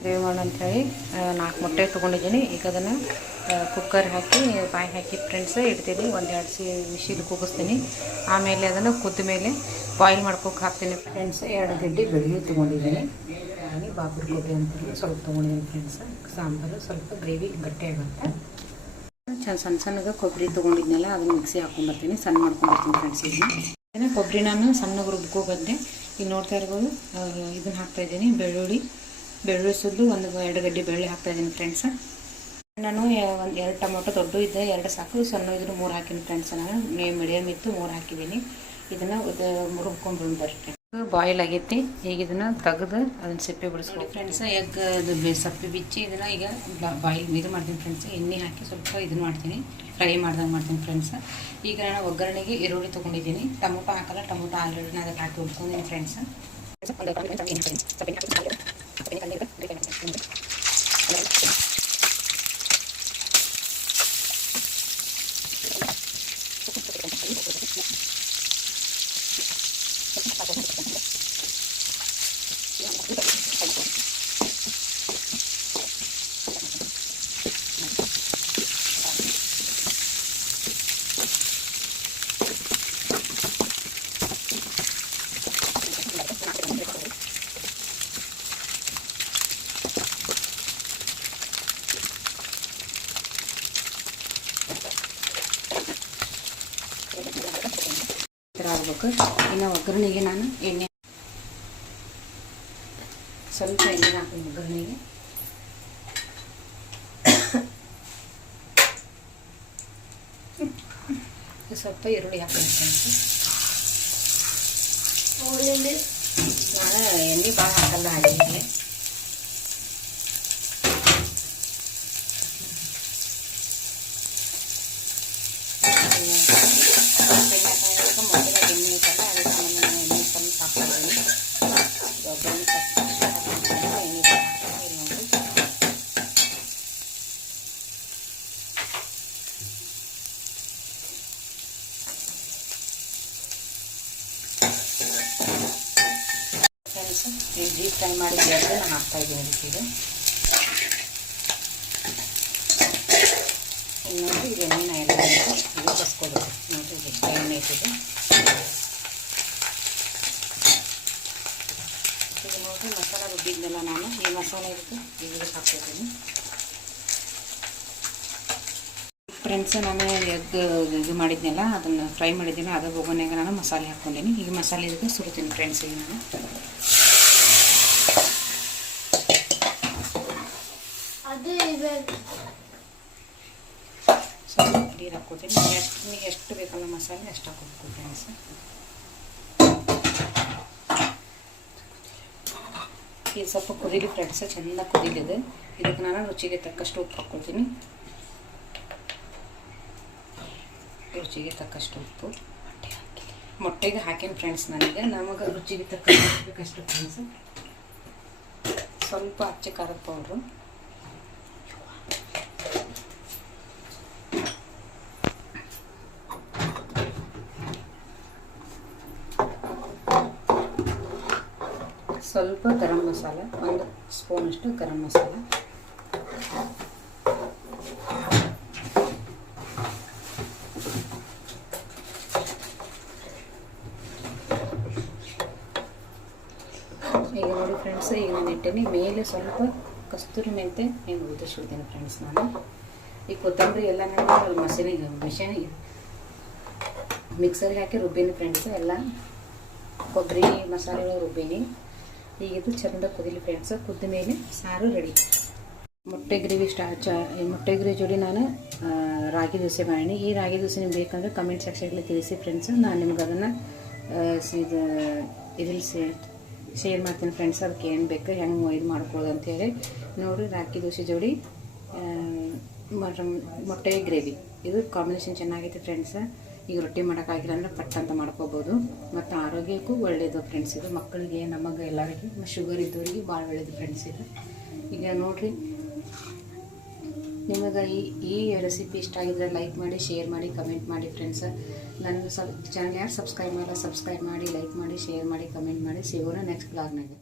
Gravy ಮಾಡೋಣ ಅಂಥೇಳಿ 4 ಮೊಟ್ಟೆ ತೊಗೊಂಡಿದ್ದೀನಿ. ಈಗ ಅದನ್ನು ಕುಕ್ಕರ್ ಹಾಕಿ ಬಾಯಿ ಹಾಕಿ ಫ್ರೆಂಡ್ಸ್ ಇಡ್ತೀನಿ. 1-2 ವಿಶಿಲ್ ಕೂಗಿಸ್ತೀನಿ. ಆಮೇಲೆ ಅದನ್ನು ಕುದ್ದ ಮೇಲೆ ಬಾಯ್ಲ್ ಮಾಡ್ಕೋಕೆ ಹಾಕ್ತೀನಿ ಫ್ರೆಂಡ್ಸ್. 2 ಗಡ್ಡೆ ಬೆಳ್ಳುಳ್ಳಿ ತೊಗೊಂಡಿದ್ದೀನಿ. ಬಾಬುರ್ ಗೋಬಿ ಅಂತೇಳಿ ಸ್ವಲ್ಪ ತೊಗೊಂಡಿದ್ದೀನಿ ಫ್ರೆಂಡ್ಸ್. ಸಾಂಬಾರು ಸ್ವಲ್ಪ ಗ್ರೇವಿ ಗಟ್ಟಿಯಾಗುತ್ತೆ. ಸಣ್ಣ ಸಣ್ಣಗೆ ಕೊಬ್ಬರಿ ತೊಗೊಂಡಿದ್ನಲ್ಲ ಅದನ್ನು ಮಿಕ್ಸಿ ಹಾಕ್ಕೊಂಡ್ಬರ್ತೀನಿ, ಸಣ್ಣ ಮಾಡ್ಕೊಂಡ್ಬರ್ತೀನಿ ಫ್ರೆಂಡ್ಸ್. ಇದನ್ನು ಕೊಬ್ಬರಿ ನಾನು ಸಣ್ಣಗೆ ರುಬ್ಕೋಬಂದೆ. ಈಗ ನೋಡ್ತಾ ಇರ್ಬೋದು ಇದನ್ನು ಹಾಕ್ತಾಯಿದ್ದೀನಿ. ಬೆಳ್ಳುಳ್ಳಿ ಸುದ್ದು 1-2 ಗಡ್ಡೆ ಬೆಳ್ಳುಳ್ಳಿ ಹಾಕ್ತಾಯಿದ್ದೀನಿ ಫ್ರೆಂಡ್ಸ್. ನಾನು 2 ಟೊಮೊಟೊ ದೊಡ್ಡ ಇದ್ದೆ, 2 ಸಾಕು. ಸಣ್ಣ ಇದ್ರು 3 ಹಾಕಿನಿ ಫ್ರೆಂಡ್ಸ್. ನಾನು ಮೀಡಿಯಮ್ ಇತ್ತು 3 ಹಾಕಿದ್ದೀನಿ. ಇದನ್ನು ರುಬ್ಕೊಂಡ್ಬಿಡು ಬರ್ತೀನಿ. ಬಾಯ್ಲ್ ಆಗೈತಿ. ಈಗ ಇದನ್ನು ತೆಗೆದು ಅದನ್ನು ಸಿಪ್ಪೆ ಬಿಡಿಸ್ಕೊಳ್ಳಿ ಫ್ರೆಂಡ್ಸ್. ಎಗ್ ಅದು ಸಪ್ಪೆ ಬಿಚ್ಚಿ ಇದನ್ನು ಈಗ ಬಾಯ್ಲ್ ಇದು ಮಾಡ್ತೀನಿ ಫ್ರೆಂಡ್ಸ್. ಎಣ್ಣೆ ಹಾಕಿ ಸ್ವಲ್ಪ ಇದನ್ನು ಮಾಡ್ತೀನಿ, ಫ್ರೈ ಮಾಡ್ದಂಗೆ ಮಾಡ್ತೀನಿ ಫ್ರೆಂಡ್ಸ್. ಈಗ ನಾನು ಒಗ್ಗರಣೆಗೆ ಈರುಳ್ಳಿ ತೊಗೊಂಡಿದ್ದೀನಿ. ಟೊಮೊಟೊ ಹಾಕಲ್ಲ, ಟೊಮೊಟೊ ಆಲ್ರೆಡಿ ನಾನು ಅದಕ್ಕೆ ಹಾಕಿ ಉಳ್ಕೊಂಡಿದ್ದೀನಿ ಫ್ರೆಂಡ್ಸ್. ಆಗಬೇಕು. ಇನ್ನು ಒಗ್ಗರಣೆಗೆ ನಾನು ಎಣ್ಣೆ ಸ್ವಲ್ಪ ಎಣ್ಣೆ ಹಾಕ್ತೀನಿ. ಒಗ್ಗರಣೆಗೆ ಸ್ವಲ್ಪ ಈರುಳ್ಳಿ ಹಾಕ್ತೀನಿ ಫ್ರೆಂಡ್ಸ್. ನಾನು ಎಣ್ಣೆ ಭಾಳ ಹಾಕಲ್ಲ ಅಡುಗೆಗೆ. ಡೀಪ್ ಫ್ರೈ ಮಾಡಿದ್ದೆ ಅಂತ ನಾನು ಹಾಕ್ತಾಯಿದ್ದೀನಿ ಇದಕ್ಕೆ. ಇನ್ನು ನೋಡಿ ಇದು ಎಣ್ಣೆ ಎಲ್ಲ ಇದು ಬಸ್ಕೋಬೇಕು. ನೋಡಿರಿ ಎಷ್ಟು ಎಣ್ಣೆ ಇಟ್ಟಿದೆ. ಈಗ ನೋಡಿ ಮಸಾಲ ರುಬ್ಬಿದ್ನೆಲ್ಲ ನಾನು ಈ ಮಸಾಲೆ ಇದಕ್ಕೆ ಈಗ ಹಾಕ್ತಿದ್ದೀನಿ ಫ್ರೆಂಡ್ಸ್. ನಾನು ಎಗ್ ಇದು ಮಾಡಿದ್ನೆಲ್ಲ ಅದನ್ನು ಫ್ರೈ ಮಾಡಿದ್ದೀನಿ. ಅದು ಬೊಗನ್ಯಾಗ ನಾನು ಮಸಾಲೆ ಹಾಕ್ಕೊಂಡೀನಿ. ಈಗ ಮಸಾಲೆ ಇದಕ್ಕೆ ಸುರಿತೀನಿ ಫ್ರೆಂಡ್ಸ್. ಈಗ ನಾನು ಸ್ವಲ್ಪ ನೀರು ಹಾಕ್ಕೋತೀನಿ. ಎಷ್ಟು ಬೇಕಲ್ಲ ಮಸಾಲೆ ಅಷ್ಟು ಹಾಕೋಬೇಕು ಫ್ರೆಂಡ್ಸ್. ಇದು ಸ್ವಲ್ಪ ಕುದೀಲಿ ಫ್ರೆಂಡ್ಸ್, ಚೆಂದ ಕುದೀಲಿದೆ. ಇದಕ್ಕೆ ನಾನು ರುಚಿಗೆ ತಕ್ಕಷ್ಟು ಉಪ್ಪು ಹಾಕ್ಕೊಳ್ತೀನಿ. ರುಚಿಗೆ ತಕ್ಕಷ್ಟು ಉಪ್ಪು ಮೊಟ್ಟೆಗೆ ಹಾಕೀನಿ ಫ್ರೆಂಡ್ಸ್. ನನಗೆ ನಮಗೆ ರುಚಿಗೆ ತಕ್ಕಷ್ಟು ಫ್ರೆಂಡ್ಸ್. ಸ್ವಲ್ಪ ಅಚ್ಚ ಖಾರದ ಪೌಡ್ರು, ಸ್ವಲ್ಪ ಗರಂ ಮಸಾಲ, 1 ಸ್ಪೂನಷ್ಟು ಗರಂ ಮಸಾಲ, ಈಗ ನೋಡಿ ಫ್ರೆಂಡ್ಸ್. ಈಗ ನಾನು ಇಟ್ಟೇನೆ ಮೇಲೆ ಸ್ವಲ್ಪ ಕಸ್ತೂರಿ ಮೆಂತೆ ಹಿಂಗೆ ಉದುರಿಸಿದ್ದೀನಿ ಫ್ರೆಂಡ್ಸ್. ನಾನು ಈ ಕೊತ್ತಂಬರಿ ಎಲ್ಲ ನಾನು ಮಿಷನಿಗೆ ಮಿಕ್ಸರ್ಗೆ ಹಾಕಿ ರುಬ್ಬಿನಿ ಫ್ರೆಂಡ್ಸ್. ಎಲ್ಲ ಕೊಬ್ಬರಿ ಮಸಾಲೆಗಳು ರುಬ್ಬಿನಿ. ಈಗ ಇದು ಚಂದ ಕುದಿಲಿ ಫ್ರೆಂಡ್ಸ್. ಕುದ್ದ ಮೇಲೆ ಸಾರು ರೆಡಿ. ಮೊಟ್ಟೆ ಗ್ರೇವಿ ಮೊಟ್ಟೆ ಗ್ರೇವಿ ಜೋಡಿ ನಾನು ರಾಗಿ ದೋಸೆ ಮಾಡೀನಿ. ಈ ರಾಗಿ ದೋಸೆ ನಿಮ್ಗೆ ಬೇಕಂದ್ರೆ ಕಮೆಂಟ್ ಸೆಕ್ಷನ್ಗೆ ತಿಳಿಸಿ ಫ್ರೆಂಡ್ಸ್. ನಾನು ನಿಮ್ಗೆ ಅದನ್ನು ಇದ್ರಲ್ಲಿ ಶೇರ್ ಮಾಡ್ತೀನಿ ಫ್ರೆಂಡ್ಸ್. ಅದಕ್ಕೆ ಏನು ಬೇಕು ಹೆಂಗೆ ಇದು ಮಾಡ್ಕೊಳ್ಳೋದು ಅಂತೇಳಿ ನೋಡಿ. ರಾಗಿ ದೋಸೆ ಜೋಡಿ ಮೊಟ್ಟೆ ಗ್ರೇವಿ ಇದು ಕಾಂಬಿನೇಷನ್ ಚೆನ್ನಾಗೈತೆ ಫ್ರೆಂಡ್ಸ್. ಈಗ ರೊಟ್ಟಿ ಮಾಡೋಕ್ಕಾಗಿಲ್ಲ ಅಂದರೆ ಪಟ್ ಅಂತ ಮಾಡ್ಕೋಬೋದು. ಮತ್ತು ಆರೋಗ್ಯಕ್ಕೂ ಒಳ್ಳೆಯದು ಫ್ರೆಂಡ್ಸ್. ಇದು ಮಕ್ಕಳಿಗೆ ನಮಗೆ ಎಲ್ಲರಿಗೂ ಶುಗರ್ ಇದ್ದವರಿಗೆ ಭಾಳ ಒಳ್ಳೆಯದು ಫ್ರೆಂಡ್ಸ್. ಇದು ಈಗ ನೋಡಿರಿ, ನಿಮಗೆ ಈ ರೆಸಿಪಿ ಇಷ್ಟ ಆಗಿದ್ರೆ ಲೈಕ್ ಮಾಡಿ, ಶೇರ್ ಮಾಡಿ, ಕಮೆಂಟ್ ಮಾಡಿ ಫ್ರೆಂಡ್ಸ್. ನನ್ನ ಚಾನಲ್ ಯಾರು ಸಬ್ಸ್ಕ್ರೈಬ್ ಮಾಡಿ, ಲೈಕ್ ಮಾಡಿ, ಶೇರ್ ಮಾಡಿ, ಕಮೆಂಟ್ ಮಾಡಿ. ಸಿಗೋಣ ನೆಕ್ಸ್ಟ್ ಬ್ಲಾಗ್ನಾಗ.